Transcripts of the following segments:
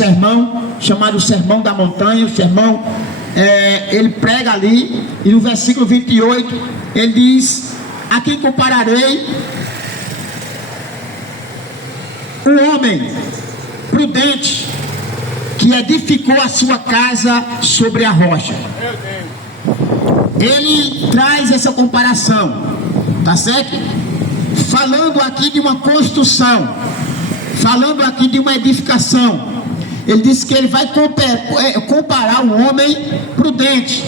sermão, chamado Sermão da Montanha. O sermão, ele prega ali, e no versículo 28, ele diz: a quem compararei o homem prudente que edificou a sua casa sobre a rocha. Ele traz essa comparação, tá certo? Falando aqui de uma construção, falando aqui de uma edificação. Ele diz que ele vai comparar o homem prudente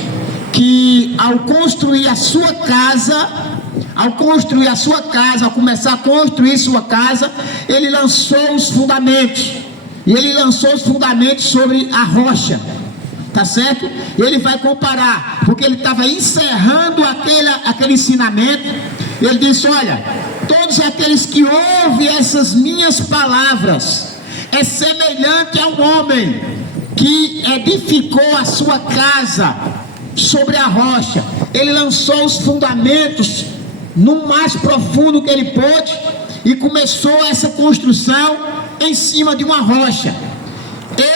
que ao construir a sua casa, ao começar a construir sua casa, ele lançou os fundamentos. E ele lançou os fundamentos sobre a rocha, tá certo? Ele vai comparar, porque ele estava encerrando aquele ensinamento. Ele disse: olha, todos aqueles que ouvem essas minhas palavras é semelhante a um homem que edificou a sua casa sobre a rocha. Ele lançou os fundamentos no mais profundo que ele pôde e começou essa construção em cima de uma rocha.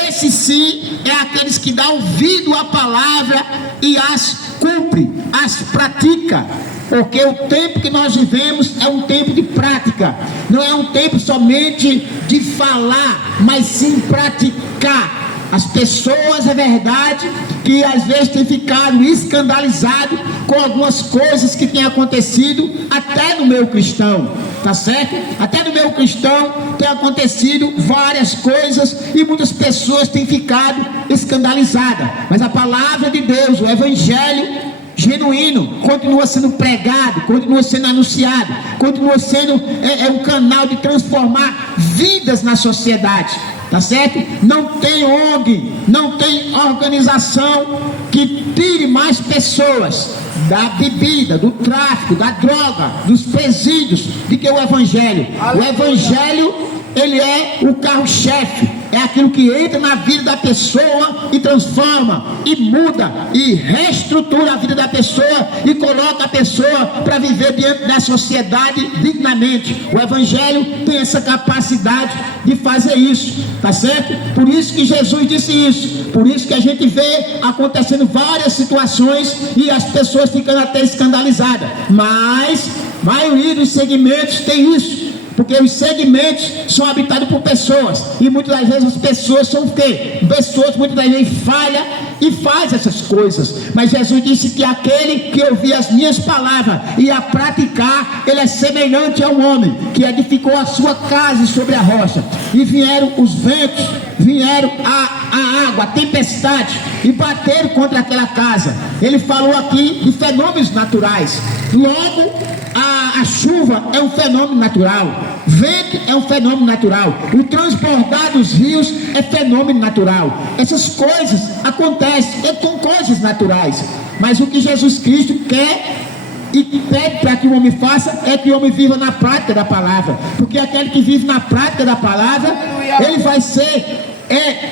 Esse sim é aqueles que dão ouvido à palavra e as cumpre, as pratica. Porque o tempo que nós vivemos é um tempo de prática. Não é um tempo somente de falar, mas sim praticar. As pessoas, é verdade, que às vezes têm ficado escandalizados com algumas coisas que têm acontecido até no meio cristão, tá certo? Até no meio cristão tem acontecido várias coisas e muitas pessoas têm ficado escandalizadas. Mas a palavra de Deus, o evangelho genuíno, continua sendo pregado, continua sendo anunciado, continua sendo um canal de transformar vidas na sociedade, tá certo? Não tem ONG, não tem organização que tire mais pessoas da bebida, do tráfico, da droga, dos presídios, do que o evangelho. O evangelho, ele é o carro-chefe, é aquilo que entra na vida da pessoa e transforma, e muda, e reestrutura a vida da pessoa, e coloca a pessoa para viver diante da sociedade dignamente. O evangelho tem essa capacidade de fazer isso, tá certo? Por isso que Jesus disse isso, por isso que a gente vê acontecendo várias situações e as pessoas ficando até escandalizadas, mas a maioria dos segmentos tem isso. Porque os segmentos são habitados por pessoas, e muitas das vezes as pessoas são o quê? Pessoas muitas das vezes falham e fazem essas coisas. Mas Jesus disse que aquele que ouvir as minhas palavras e a praticar, ele é semelhante a um homem que edificou a sua casa sobre a rocha, e vieram os ventos, vieram a água, a tempestade, e bateram contra aquela casa. Ele falou aqui de fenômenos naturais. Logo, a chuva é um fenômeno natural, vento é um fenômeno natural, o transbordar dos rios é fenômeno natural. Essas coisas acontecem, são coisas naturais. Mas o que Jesus Cristo quer e pede para que o homem faça é que o homem viva na prática da palavra. Porque aquele que vive na prática da palavra, ele vai ser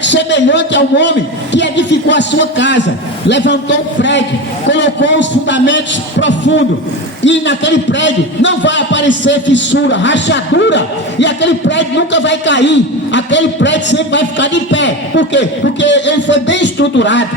semelhante ao homem que edificou a sua casa, levantou o prédio, colocou os fundamentos profundos, e naquele prédio não vai aparecer fissura, rachadura, e aquele prédio nunca vai cair, aquele prédio sempre vai ficar de pé. Por quê? Porque ele foi bem estruturado,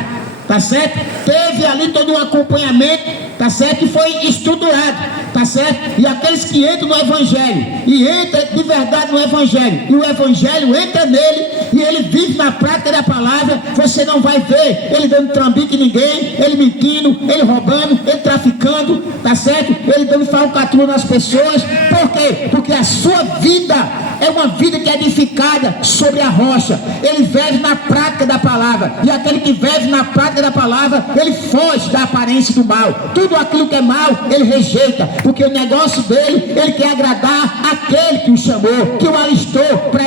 tá certo? Teve ali todo um acompanhamento, tá certo? E foi estruturado, tá certo? E aqueles que entram no evangelho e entram de verdade no evangelho, e o evangelho entra nele e ele vive na prática da palavra, você não vai ver ele dando trambique em ninguém, ele mentindo, ele roubando, ele traficando, tá certo? Ele dando falcatrua nas pessoas. Por quê? Porque a sua vida é uma vida que é edificada sobre a rocha. Ele vive na prática da palavra, e aquele que vive na prática da palavra, ele foge da aparência do mal. Tudo aquilo que é mal, ele rejeita, porque o negócio dele, ele quer agradar aquele que o chamou, que o alistou para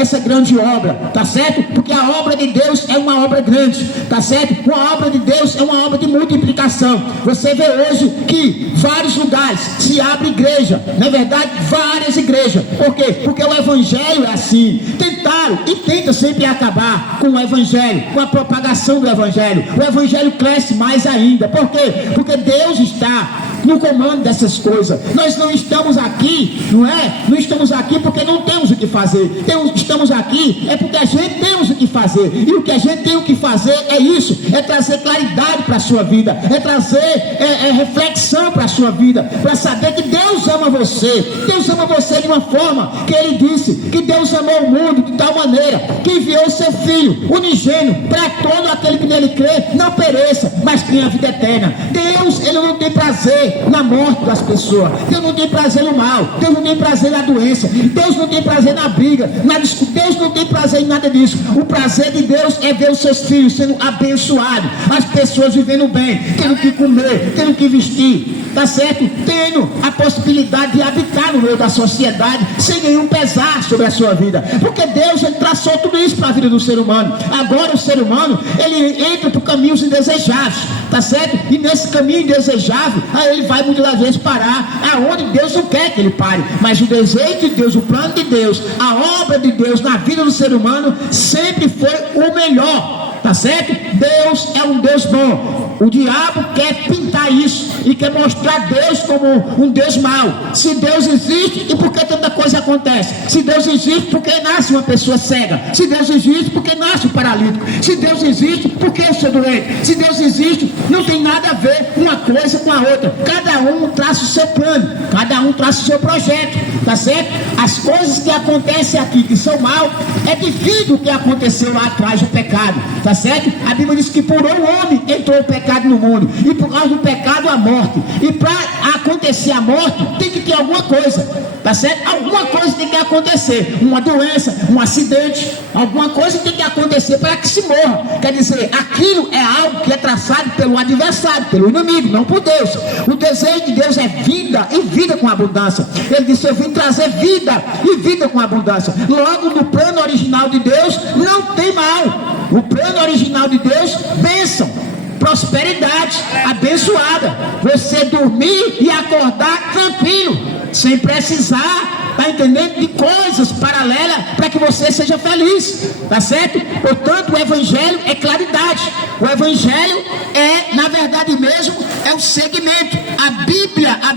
essa grande obra, tá certo? Porque a obra de Deus é uma obra grande, tá certo? Uma obra de Deus é uma obra de multiplicação. Você vê hoje que vários lugares se abre igreja, na verdade várias igrejas. Por quê? Porque o evangelho é assim. Tentaram e tenta sempre acabar com o evangelho, com a propagação do evangelho. O evangelho cresce mais ainda. Por quê? Porque Deus está no comando dessas coisas. Nós não estamos aqui, não é? Não estamos aqui porque não temos o que fazer. Estamos aqui é porque a gente temos o que fazer. E o que a gente tem o que fazer é isso, é trazer claridade para a sua vida, é trazer reflexão para a sua vida, para saber que Deus ama você. Deus ama você de uma forma que Ele disse que Deus amou o mundo de tal maneira que enviou o seu Filho unigênito para todo aquele que nele crê não pereça, mas tenha a vida eterna. Deus, Ele não tem prazer na morte das pessoas. Deus não tem prazer no mal. Deus não tem prazer na doença. Deus não tem prazer na briga, na discussão. Deus não tem prazer em nada disso. O prazer de Deus é ver os seus filhos sendo abençoados, as pessoas vivendo bem, tendo que comer, tendo que vestir, tá certo? Tendo a possibilidade de habitar no meio da sociedade sem nenhum pesar sobre a sua vida, porque Deus, Ele traçou tudo isso para a vida do ser humano. Agora o ser humano, ele entra por caminhos indesejáveis, tá certo? E nesse caminho indesejável, aí ele vai muitas das vezes parar aonde Deus não quer que ele pare. Mas o desejo de Deus, o plano de Deus, a obra de Deus na vida do ser humano sempre foi o melhor, tá certo? Deus é um Deus bom. O diabo quer pintar isso e quer mostrar Deus como um Deus mau. Se Deus existe, e por que tanta coisa acontece? Se Deus existe, por que nasce uma pessoa cega? Se Deus existe, por que nasce um paralítico? Se Deus existe, por que eu sou doente? Se Deus existe, não tem nada a ver uma coisa com a outra. Cada um traça o seu plano, cada um traça o seu projeto, tá certo? As coisas que acontecem aqui que são mal é devido ao que aconteceu lá atrás do pecado, tá certo? A Bíblia diz que por um homem entrou o pecado no mundo, e por causa do pecado a morte. E para acontecer a morte tem que ter alguma coisa, tá certo? Alguma coisa tem que acontecer, uma doença, um acidente, alguma coisa tem que acontecer para que se morra. Quer dizer, aquilo é algo que é traçado pelo adversário, pelo inimigo, não por Deus. O desejo de Deus é vida, e vida com abundância. Ele disse: eu vim trazer vida e vida com abundância. Logo, no plano original de Deus não tem mal. O plano original de Deus, bênção, prosperidade, abençoada, você dormir e acordar tranquilo, sem precisar, tá entendendo, de coisas paralelas para que você seja feliz, tá certo? Portanto, o evangelho é claridade. O evangelho é, na verdade mesmo, é o segmento. A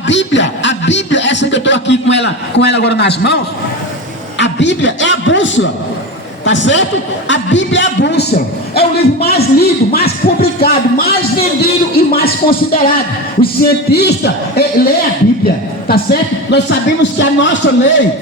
Bíblia, essa que eu estou aqui com ela agora nas mãos, a Bíblia é a bússola. Tá certo? A Bíblia é a bússola. É o livro mais lido, mais publicado, mais vendido e mais considerado. Os cientistas lê a Bíblia, tá certo? Nós sabemos que a nossa lei,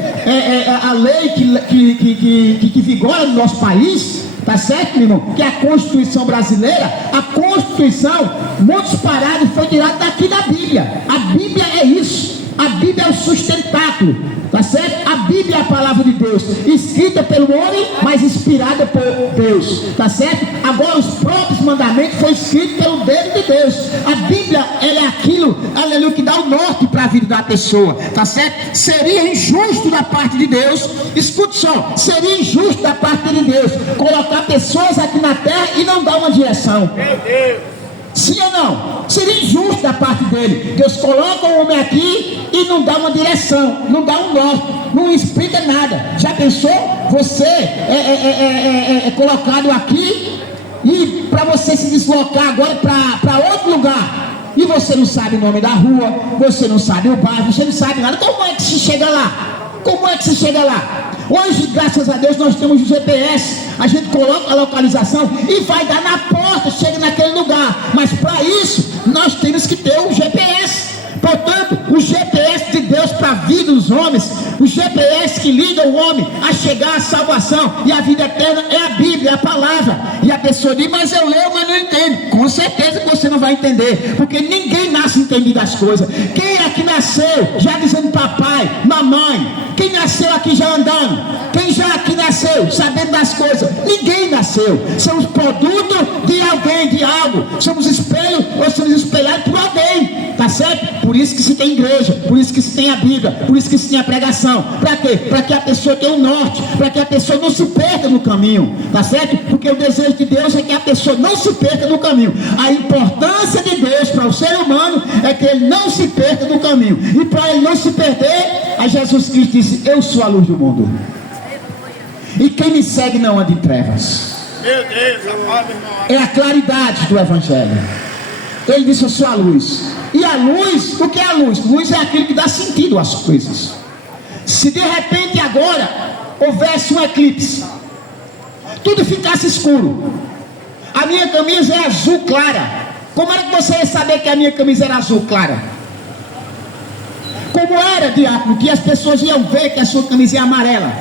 a lei que vigora no nosso país, tá certo, meu irmão? Que é a Constituição brasileira. A Constituição, muitos parágrafos foi tirado daqui da Bíblia. A Bíblia é isso. A Bíblia é o sustentáculo, tá certo? A Bíblia é a palavra de Deus, escrita pelo homem, mas inspirada por Deus, tá certo? Agora, os próprios mandamentos foram escritos pelo dedo de Deus. A Bíblia, ela é aquilo, aleluia, que dá o norte para a vida da pessoa, tá certo? Seria injusto da parte de Deus, escute só, seria injusto da parte de Deus colocar pessoas aqui na terra e não dar uma direção. Meu Deus! Sim ou não? Seria injusto da parte dele. Deus coloca o homem aqui e não dá uma direção, não dá um norte, não explica nada. Já pensou? Você é colocado aqui e para você se deslocar agora para outro lugar, e você não sabe o nome da rua, você não sabe o bairro, você não sabe nada. Como é que se chega lá? Como é que se chega lá? Hoje, graças a Deus, nós temos o GPS. A gente coloca a localização e vai dar na porta, chega naquele lugar. Mas para isso, nós temos que ter o GPS. Portanto, o GPS de Deus para a vida dos homens, o GPS que liga o homem a chegar à salvação e à vida eterna, é a Bíblia, é a palavra. E a pessoa diz: mas eu leio, mas não entendo. Com certeza que você não vai entender, porque ninguém nasce entendido das coisas. Quem é que nasceu já dizendo papai, mamãe? Quem nasceu aqui já andando? Quem já aqui nasceu sabendo das coisas? Ninguém nasceu. Somos produto de alguém, de algo. Somos espelho ou somos espelhados por alguém, tá certo? Por isso que se tem igreja, por isso que se tem a Bíblia, por isso que se tem a pregação. Para quê? Para que a pessoa tenha um norte, para que a pessoa não se perca no caminho, tá certo? Porque o desejo de Deus é que a pessoa não se perca no caminho. A importância de Deus para o ser humano é que ele não se perca no caminho. E para ele não se perder, a Jesus Cristo disse: eu sou a luz do mundo. E quem me segue não anda em trevas. Meu Deus, é a claridade do Evangelho. Ele disse: eu sou a luz. E a luz, o que é a luz? Luz é aquilo que dá sentido às coisas. Se de repente agora houvesse um eclipse, tudo ficasse escuro, a minha camisa é azul clara, como era que você ia saber que a minha camisa era azul clara? Como era, diácono, que as pessoas iam ver que a sua camisa é amarela,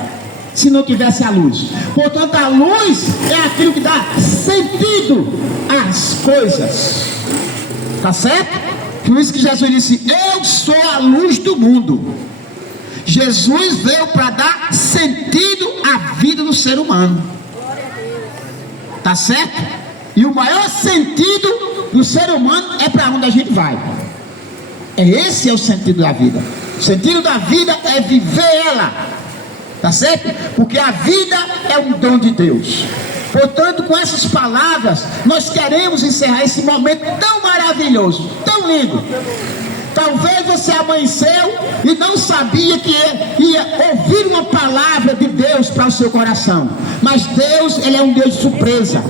se não tivesse a luz? Portanto, a luz é aquilo que dá sentido às coisas. Tá certo? Por isso que Jesus disse: eu sou a luz do mundo. Jesus veio para dar sentido à vida do ser humano. Tá certo? E o maior sentido do ser humano é para onde a gente vai. Esse é o sentido da vida. O sentido da vida é viver ela. Tá certo? Porque a vida é um dom de Deus. Portanto, com essas palavras, nós queremos encerrar esse momento tão maravilhoso, tão lindo. Talvez você amanheceu e não sabia que ia ouvir uma palavra de Deus para o seu coração. Mas Deus, Ele é um Deus de surpresa.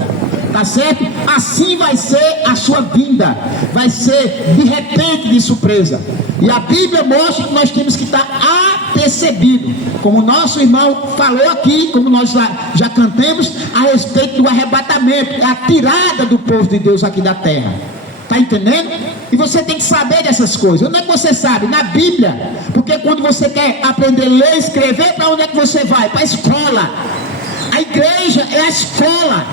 Tá certo? Assim vai ser a sua vinda. Vai ser de repente, de surpresa. E a Bíblia mostra que nós temos que estar apercebidos. Como o nosso irmão falou aqui, como nós já cantamos, a respeito do arrebatamento. É a tirada do povo de Deus aqui da terra. Está entendendo? E você tem que saber dessas coisas. Onde é que você sabe? Na Bíblia. Porque quando você quer aprender a ler e escrever, para onde é que você vai? Para a escola. A igreja é a escola.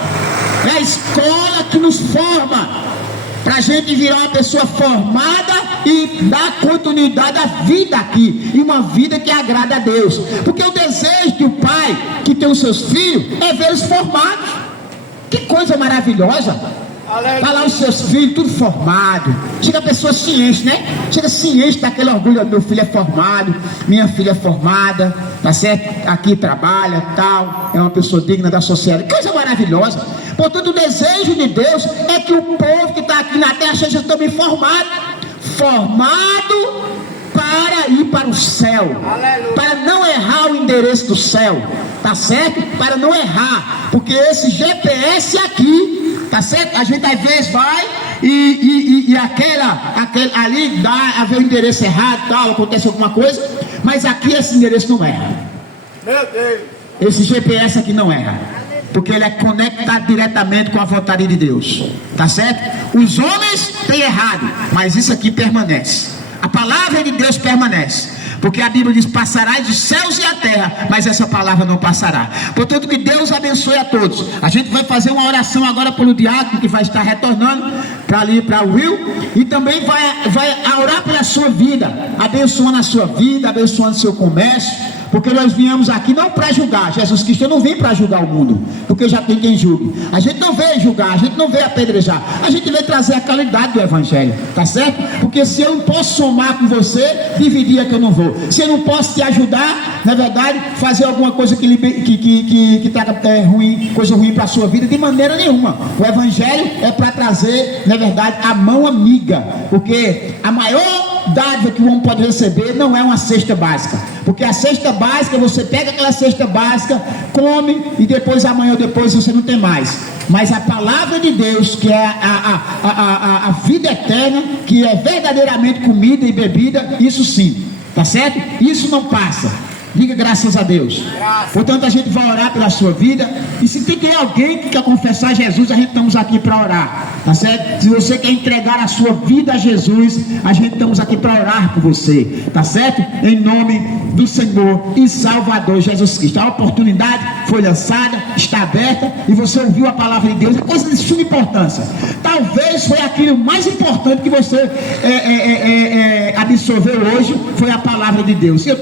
É a escola que nos forma para a gente virar uma pessoa formada e dar continuidade à vida aqui, e uma vida que agrada a Deus. Porque o desejo do pai que tem os seus filhos é vê-los formados. Que coisa maravilhosa! Tá lá os seus filhos, tudo formado. Chega a pessoa ciente, né? Chega ciente daquele orgulho: meu filho é formado, minha filha é formada, tá certo? Aqui trabalha, tal, é uma pessoa digna da sociedade. Coisa maravilhosa. Portanto, o desejo de Deus é que o povo que está aqui na terra seja também formado para ir para o céu, para não errar o endereço do céu, tá certo? Para não errar, porque esse GPS aqui, tá certo? A gente às vezes vai e aquele ali dá a ver o endereço errado, tal, acontece alguma coisa, mas aqui esse endereço não erra. Meu Deus! Esse GPS aqui não erra, porque ele é conectado diretamente com a vontade de Deus, tá certo? Os homens têm errado, mas isso aqui permanece. A palavra de Deus permanece, porque a Bíblia diz: passarás dos céus e a terra, mas essa palavra não passará. Portanto, que Deus abençoe a todos. A gente vai fazer uma oração agora pelo diácono, que vai estar retornando para ali, para o Rio, e também vai orar pela sua vida, abençoando a sua vida, abençoando o seu comércio. Porque nós viemos aqui não para julgar. Jesus Cristo não vem para julgar o mundo, porque já tem quem julgue. A gente não veio julgar, a gente não veio apedrejar, a gente veio trazer a qualidade do Evangelho, tá certo? Porque se eu não posso somar com você, dividir é que eu não vou. Se eu não posso te ajudar, na verdade, fazer alguma coisa que traga coisa ruim para a sua vida, de maneira nenhuma. O Evangelho é para trazer, na verdade, a mão amiga. Porque a maior dádiva que o homem pode receber não é uma cesta básica, porque a cesta básica, você pega aquela cesta básica, come e depois, amanhã ou depois, você não tem mais. Mas a palavra de Deus, que é a vida eterna, que é verdadeiramente comida e bebida, isso sim, tá certo? Isso não passa. Diga graças a Deus. Portanto, a gente vai orar pela sua vida. E se tem alguém que quer confessar Jesus, a gente estamos aqui para orar, tá certo? Se você quer entregar a sua vida a Jesus, a gente estamos aqui para orar por você, tá certo? Em nome do Senhor e Salvador Jesus Cristo. A oportunidade foi lançada, está aberta, e você ouviu a palavra de Deus. É coisa de suma importância. Talvez foi aquilo mais importante que você absorveu hoje, foi a palavra de Deus. Eu tenho